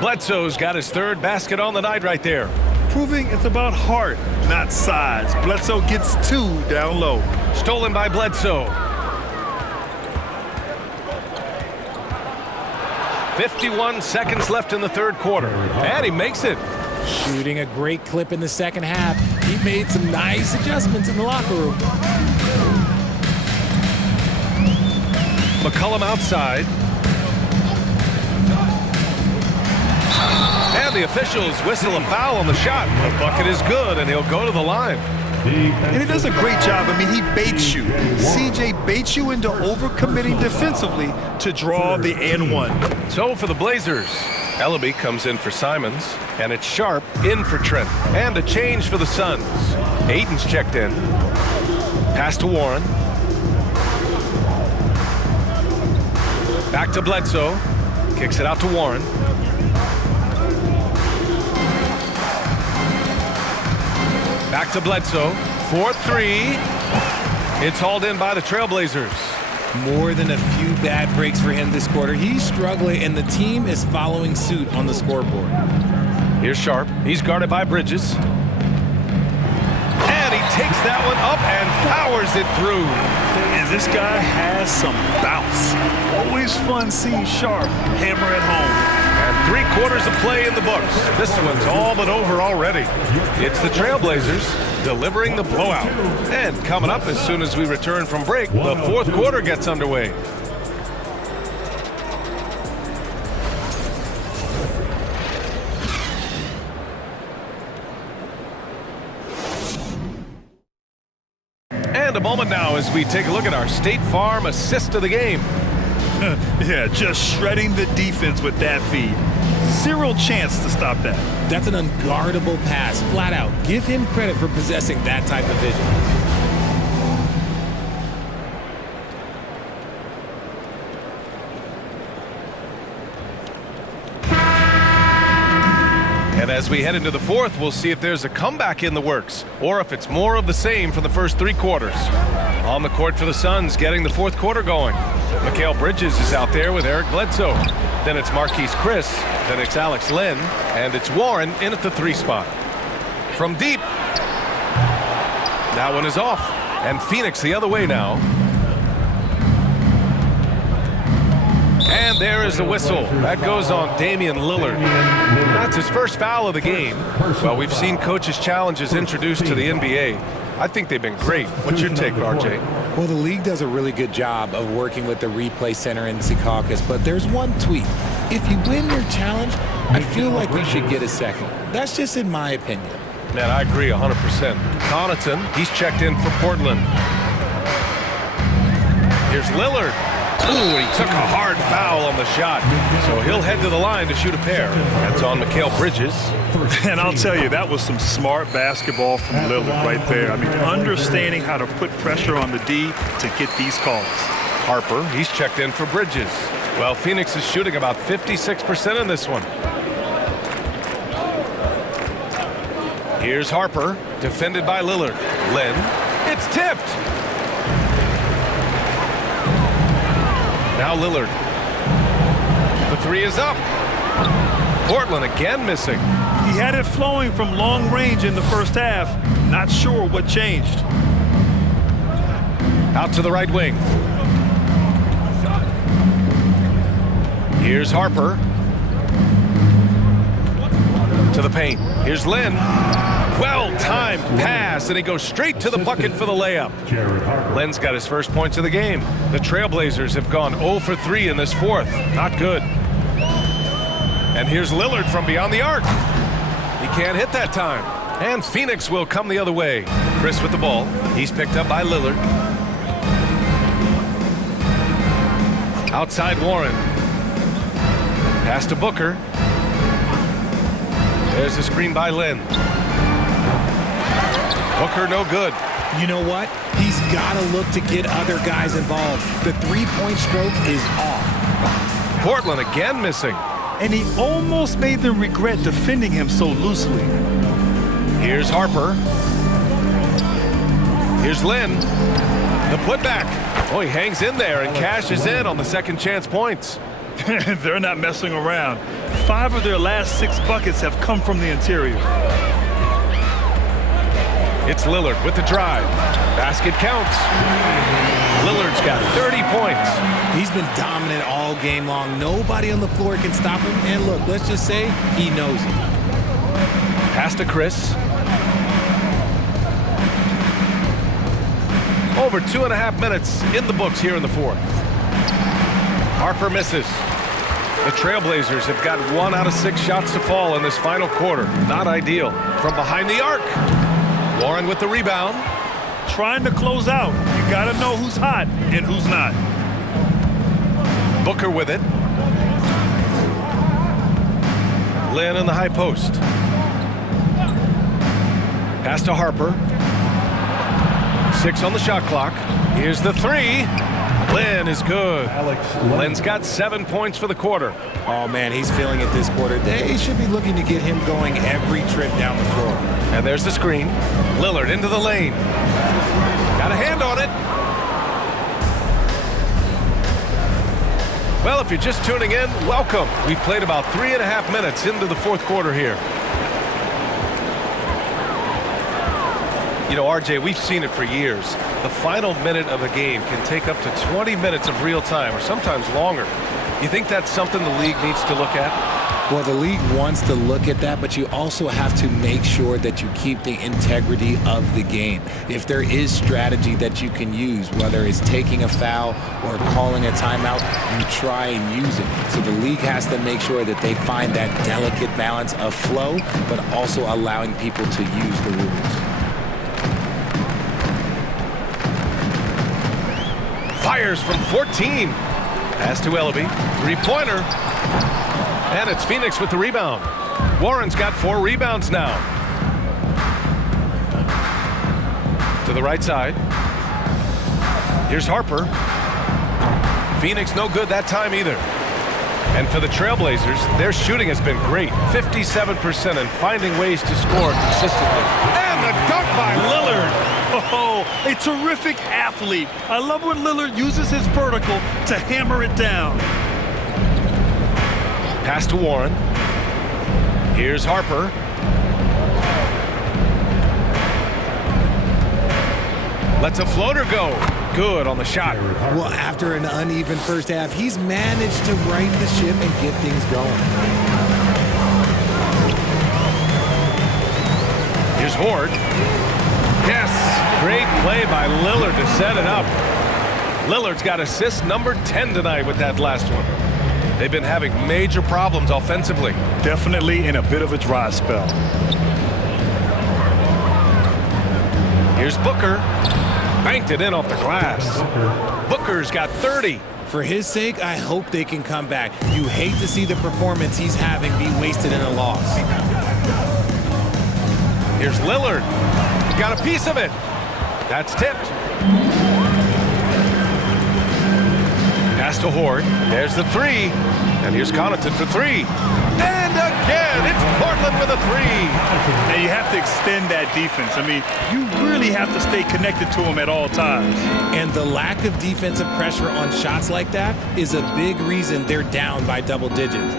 Bledsoe's got his 3rd basket on the night right there. Proving it's about heart, not size. Bledsoe gets 2 down low. Stolen by Bledsoe. 51 seconds left in the third quarter. And he makes it. Shooting a great clip in the second half. He made some nice adjustments in the locker room. McCollum outside. And the officials whistle a foul on the shot. The bucket is good, and he'll go to the line. And he does a great job. I mean, he baits you. CJ baits you into overcommitting defensively to draw the and one. So for the Blazers, Ellaby comes in for Simons, and it's Sharp in for Trent. And a change for the Suns. Aiden's checked in. Pass to Warren. Back to Bledsoe. Kicks it out to Warren. Back to Bledsoe. 4-3. It's hauled in by the Trailblazers. More than a few bad breaks for him this quarter. He's struggling, and the team is following suit on the scoreboard. Here's Sharp. He's guarded by Bridges. And he takes that one up and powers it through. And this guy has some bounce. Always fun seeing Sharp hammer it home. And 3/4 of play in the books. This one's all but over already. It's the Trailblazers delivering the blowout. And coming up as soon as we return from break, the fourth quarter gets underway. And a moment now as we take a look at our State Farm assist of the game. Yeah, just shredding the defense with that feed. Zero chance to stop that. That's an unguardable pass, flat out. Give him credit for possessing that type of vision. And as we head into the fourth, we'll see if there's a comeback in the works or if it's more of the same for the first 3 quarters. On the court for the Suns, getting the fourth quarter going. Mikal Bridges is out there with Eric Bledsoe. Then it's Marquise Chris. Then it's Alex Len. And it's Warren in at the 3 spot. From deep. That one is off. And Phoenix the other way now. And there is the whistle. That goes on Damian Lillard. That's his first foul of the game. Well, we've seen coaches' challenges introduced to the NBA. I think they've been great. What's your take, RJ? Well, the league does a really good job of working with the replay center in Secaucus, but there's one tweak. If you win your challenge, I feel like we should get a second. That's just in my opinion. Man, I agree 100%. Connaughton, he's checked in for Portland. Here's Lillard. Ooh, he took a hard foul on the shot. So he'll head to the line to shoot a pair. That's on Mikal Bridges. And I'll tell you, that was some smart basketball from Lillard right there. I mean, understanding how to put pressure on the D to get these calls. Harper, he's checked in for Bridges. Well, Phoenix is shooting about 56% in this one. Here's Harper, defended by Lillard. Len, it's tipped. Now Lillard. The 3 is up. Portland again missing. He had it flowing from long range in the first half. Not sure what changed. Out to the right wing. Here's Harper. To the paint. Here's Len. Well-timed pass, and he goes straight to the bucket for the layup. Len's got his first points of the game. The Trailblazers have gone 0 for 3 in this fourth. Not good. And here's Lillard from beyond the arc. He can't hit that time. And Phoenix will come the other way. Chris with the ball. He's picked up by Lillard. Outside Warren. Pass to Booker. There's a screen by Len. Booker no good. You know what? He's got to look to get other guys involved. The 3-point stroke is off. Portland again missing. And he almost made them regret defending him so loosely. Here's Harper. Here's Len. The putback. Oh, he hangs in there and cashes in on the second chance points. They're not messing around. 5 of their last 6 buckets have come from the interior. It's Lillard with the drive. Basket counts. Lillard's got 30 points. He's been dominant all game long. Nobody on the floor can stop him. And look, let's just say he knows it. Pass to Chris. Over 2.5 minutes in the books here in the fourth. Harper misses. The Trailblazers have got 1 out of 6 shots to fall in this final quarter. Not ideal. From behind the arc. Warren with the rebound. Trying to close out. You got to know who's hot and who's not. Booker with it. Len in the high post. Pass to Harper. 6 on the shot clock. Here's the 3. Len is good. Len's got 7 points for the quarter. Oh, man, he's feeling it this quarter. They should be looking to get him going every trip down the floor. And there's the screen. Lillard into the lane. Got a hand on it. Well, if you're just tuning in, welcome. We've played about 3.5 minutes into the fourth quarter here. You know, RJ, we've seen it for years. The final minute of a game can take up to 20 minutes of real time, or sometimes longer. You think that's something the league needs to look at? Well, the league wants to look at that, but you also have to make sure that you keep the integrity of the game. If there is strategy that you can use, whether it's taking a foul or calling a timeout, you try and use it. So the league has to make sure that they find that delicate balance of flow, but also allowing people to use the rules. Fires from 14. Pass to Ellaby. Three-pointer. And it's Phoenix with the rebound. Warren's got 4 rebounds now. To the right side. Here's Harper. Phoenix no good that time either. And for the Trailblazers, their shooting has been great. 57% and finding ways to score consistently. And the dunk by Lillard. Oh, a terrific athlete. I love when Lillard uses his vertical to hammer it down. Pass to Warren. Here's Harper. Lets a floater go. Good on the shot. Well, after an uneven first half, he's managed to right the ship and get things going. Here's Horde. Yes, great play by Lillard to set it up. Lillard's got assist number 10 tonight with that last one. They've been having major problems offensively. Definitely in a bit of a dry spell. Here's Booker. Banked it in off the glass. Booker's got 30. For his sake, I hope they can come back. You hate to see the performance he's having be wasted in a loss. Here's Lillard. Got a piece of it. That's tipped. Pass to Horde. There's the 3. And here's Connaughton for 3. And again, it's Portland with a 3. And you have to extend that defense. I mean, you really have to stay connected to him at all times. And the lack of defensive pressure on shots like that is a big reason they're down by double digits.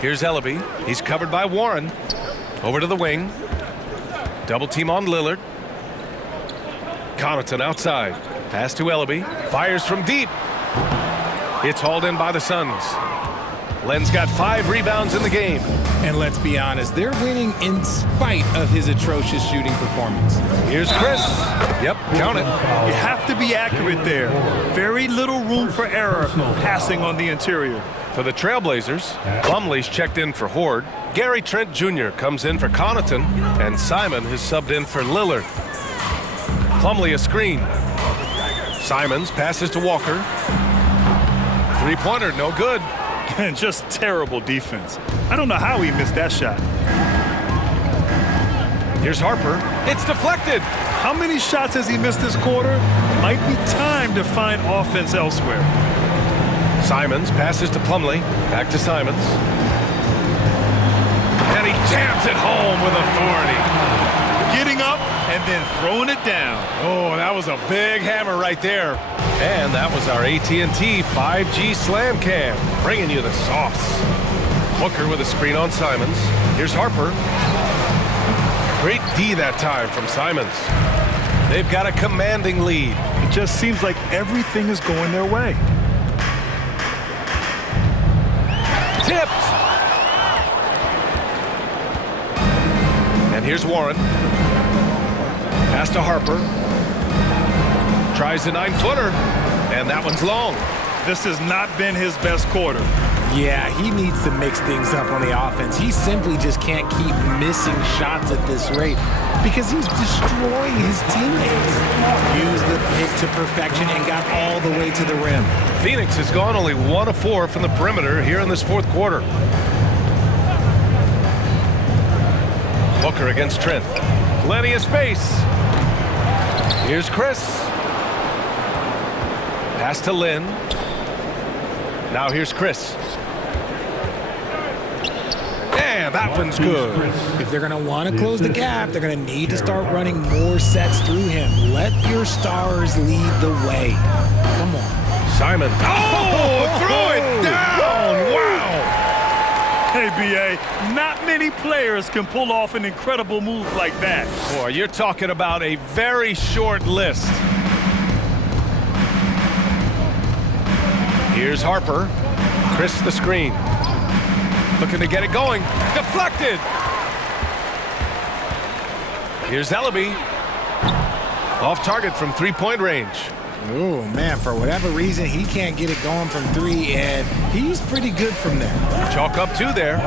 Here's Ellaby. He's covered by Warren. Over to the wing. Double team on Lillard. Connaughton outside. Pass to Ellaby. Fires from deep. It's hauled in by the Suns. Len's got 5 rebounds in the game. And let's be honest, they're winning in spite of his atrocious shooting performance. Here's Chris. Yep, count it. You have to be accurate there. Very little room for error passing on the interior. For the Trailblazers, Plumlee's checked in for Horde. Gary Trent Jr. comes in for Connaughton. And Simon has subbed in for Lillard. Plumlee a screen. Simons passes to Walker. Three-pointer, no good. And just terrible defense. I don't know how he missed that shot. Here's Harper. It's deflected. How many shots has he missed this quarter? Might be time to find offense elsewhere. Simons passes to Plumlee. Back to Simons. And he jams it home with authority. Getting up and then throwing it down. Oh, that was a big hammer right there. And that was our AT&T 5G Slam Cam, bringing you the sauce. Booker with a screen on Simons. Here's Harper. Great D that time from Simons. They've got a commanding lead. It just seems like everything is going their way. Tipped. And here's Warren. Pass to Harper. Tries a 9-footer, and that one's long. This has not been his best quarter. Yeah, he needs to mix things up on the offense. He simply just can't keep missing shots at this rate because he's destroying his teammates. Used the pick to perfection and got all the way to the rim. Phoenix has gone only 1 of 4 from the perimeter here in this fourth quarter. Booker against Trent. Plenty of space. Here's Chris. Pass to Lynn. Now here's Chris. And that one's good. If they're going to want to close the gap, they're going to need to start running more sets through him. Let your stars lead the way. Come on. Simon. Oh, throw it down. Wow. Hey, B.A., not many players can pull off an incredible move like that. Boy, you're talking about a very short list. Here's Harper. Chris the screen. Looking to get it going. Deflected. Here's Ellaby. Off target from three-point range. Oh, man, for whatever reason, he can't get it going from 3, and he's pretty good from there. Chalk up 2 there.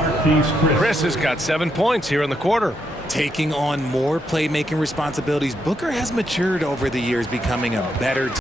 Chris has got 7 points here in the quarter. Taking on more playmaking responsibilities, Booker has matured over the years, becoming a better